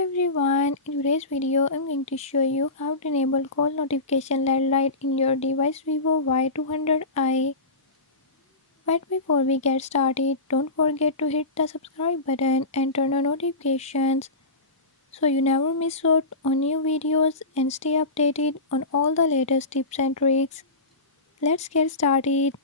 everyone, in today's video I'm going to show you how to enable call notification LED light in your device Vivo Y200i. But before we get started, don't forget to hit the subscribe button and turn on notifications so you never miss out on new videos and stay updated on all the latest tips and tricks. Let's get started.